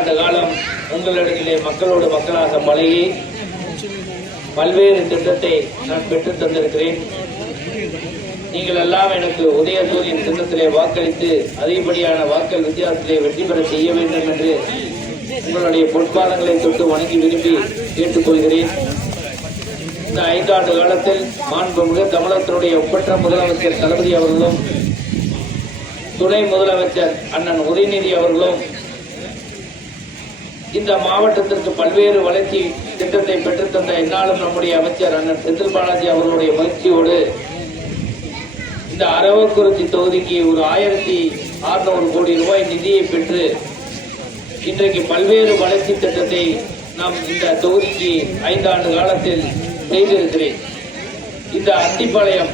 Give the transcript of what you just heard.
5 காலம் உங்களிடத்திலே மக்களோடு மக்களாக பழகி பல்வேறு திட்டத்தை நான் பெற்றுத் தந்திருக்கிறேன். நீங்கள் எல்லாம் எனக்கு உதயசூரியன் சின்னத்திலே வாக்களித்து அதிகப்படியான வாக்கள் வித்தியாசத்திலே வெற்றி பெற செய்ய வேண்டும் என்று உங்களுடைய பொற்பாதங்களை தொட்டு வணங்கி விரும்பி கேட்டுக்கொள்கிறேன். இந்த 5 ஆண்டு காலத்தில் மாண்புமிகு தமிழகத்தினுடைய ஒப்பற்ற முதலமைச்சர் தளபதி அவர்களும் துணை முதலமைச்சர் அண்ணன் உதயநிதி அவர்களும் இந்த மாவட்டத்திற்கு பல்வேறு வளர்ச்சி திட்டத்தை பெற்றுத்தந்த என்னாலும் நம்முடைய அமைச்சர் அண்ணன் செந்தில் பாலாஜி அவர்களுடைய முயற்சியோடு இந்த அரவக்குறிச்சி தொகுதிக்கு ஒரு 1600 கோடி ரூபாய் நிதியை பெற்று இன்றைக்கு பல்வேறு வளர்ச்சி திட்டத்தை நாம் இந்த தொகுதிக்கு 5 ஆண்டு காலத்தில் செய்திருக்கிறேன். இந்த அத்திப்பாளையம்